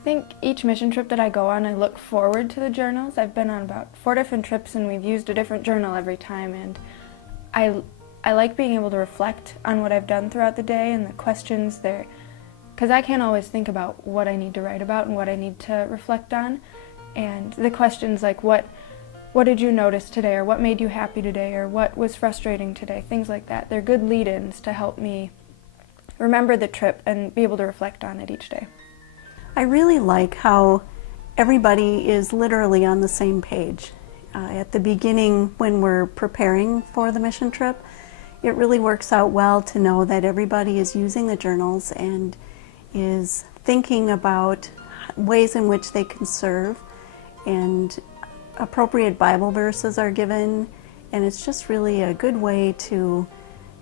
I think each mission trip that I go on, I look forward to the journals. I've been on about 4 different trips and we've used a different journal every time, and I like being able to reflect on what I've done throughout the day and the questions there, because I can't always think about what I need to write about and what I need to reflect on. And the questions like what did you notice today, or what made you happy today, or what was frustrating today, things like that. They're good lead-ins to help me remember the trip and be able to reflect on it each day. I really like how everybody is literally on the same page. At the beginning, when we're preparing for the mission trip, it really works out well to know that everybody is using the journals and is thinking about ways in which they can serve, and appropriate Bible verses are given, and it's just really a good way to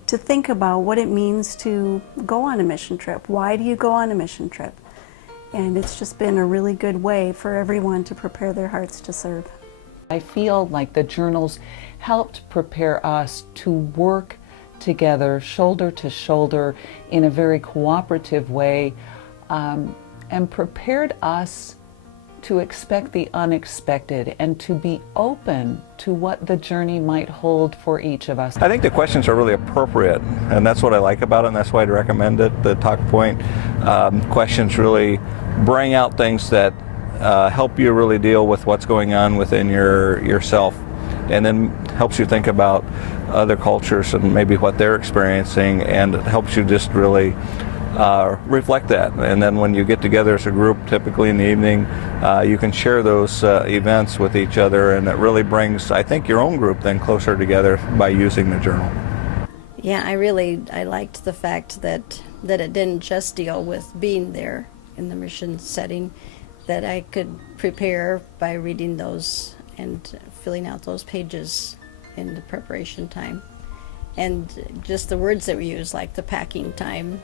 think about what it means to go on a mission trip. Why do you go on a mission trip? And it's just been a really good way for everyone to prepare their hearts to serve. I feel like the journals helped prepare us to work together, shoulder to shoulder, in a very cooperative way, and prepared us to expect the unexpected and to be open to what the journey might hold for each of us. I think the questions are really appropriate, and that's what I like about it, and that's why I'd recommend it. The TalkPoint questions really bring out things that help you really deal with what's going on within yourself, and then helps you think about other cultures and maybe what they're experiencing, and it helps you just really reflect that. And then when you get together as a group, typically in the evening, you can share those events with each other, and it really brings, I think, your own group then closer together by using the journal. Yeah, I liked the fact that it didn't just deal with being there in the mission setting, that I could prepare by reading those and filling out those pages in the preparation time. And just the words that we use, like the packing time,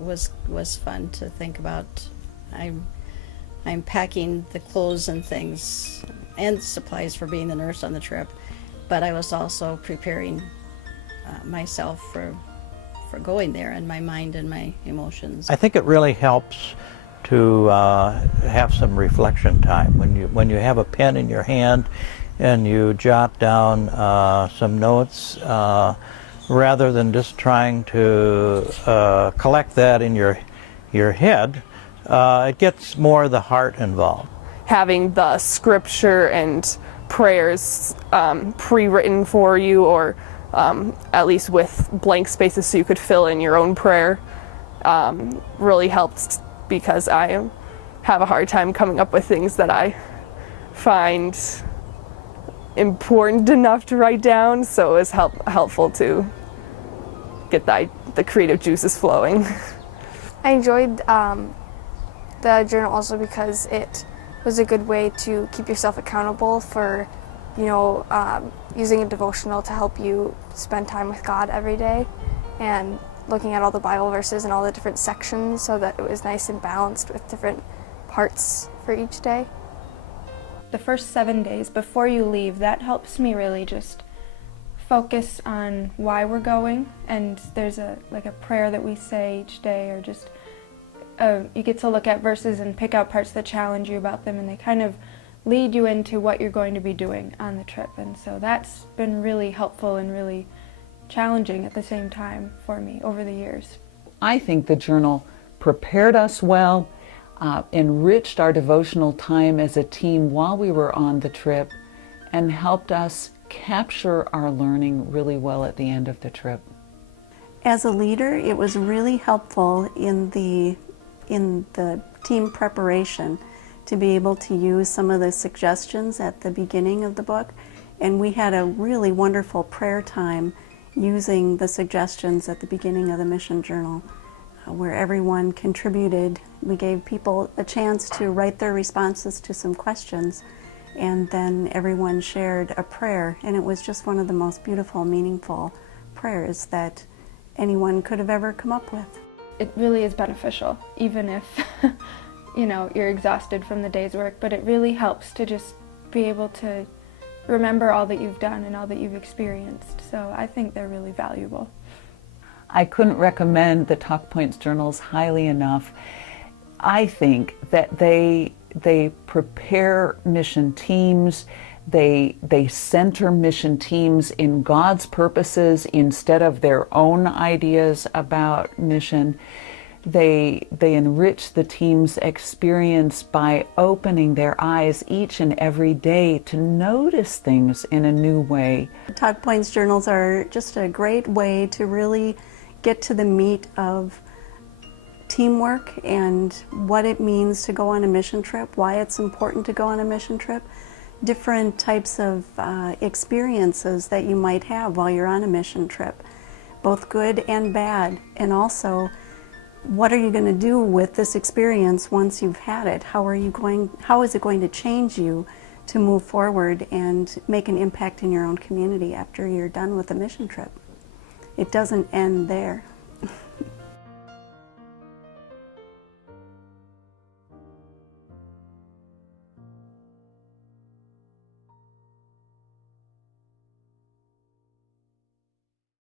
was fun to think about. I'm packing the clothes and things and supplies for being the nurse on the trip, but I was also preparing myself for going there, and my mind and my emotions. I think it really helps to have some reflection time when you have a pen in your hand and you jot down some notes, rather than just trying to collect that in your head. It gets more the heart involved. Having the scripture and prayers pre-written for you, or at least with blank spaces so you could fill in your own prayer, really helped, because I have a hard time coming up with things that I find important enough to write down, so it was helpful to get the creative juices flowing. I enjoyed the journal also because it was a good way to keep yourself accountable for, using a devotional to help you spend time with God every day, and looking at all the Bible verses and all the different sections so that it was nice and balanced with different parts for each day. The first 7 days before you leave, that helps me really just focus on why we're going, and there's a prayer that we say each day, or just you get to look at verses and pick out parts that challenge you about them, and they kind of lead you into what you're going to be doing on the trip. And so that's been really helpful and really challenging at the same time for me over the years. I think the journal prepared us well, enriched our devotional time as a team while we were on the trip, and helped us capture our learning really well at the end of the trip. As a leader, it was really helpful in the team preparation to be able to use some of the suggestions at the beginning of the book, and we had a really wonderful prayer time using the suggestions at the beginning of the mission journal, where everyone contributed. We gave people a chance to write their responses to some questions, and then everyone shared a prayer, and it was just one of the most beautiful, meaningful prayers that anyone could have ever come up with. It really is beneficial, even if you're exhausted from the day's work, but it really helps to just be able to remember all that you've done and all that you've experienced. So I think they're really valuable. I couldn't recommend the TalkPoints journals highly enough. I think that they prepare mission teams. They center mission teams in God's purposes instead of their own ideas about mission. They enrich the team's experience by opening their eyes each and every day to notice things in a new way. TalkPoints journals are just a great way to really get to the meat of teamwork and what it means to go on a mission trip, why it's important to go on a mission trip, different types of experiences that you might have while you're on a mission trip, both good and bad, and also what are you going to do with this experience once you've had it? How is it going to change you to move forward and make an impact in your own community after you're done with the mission trip? It doesn't end there.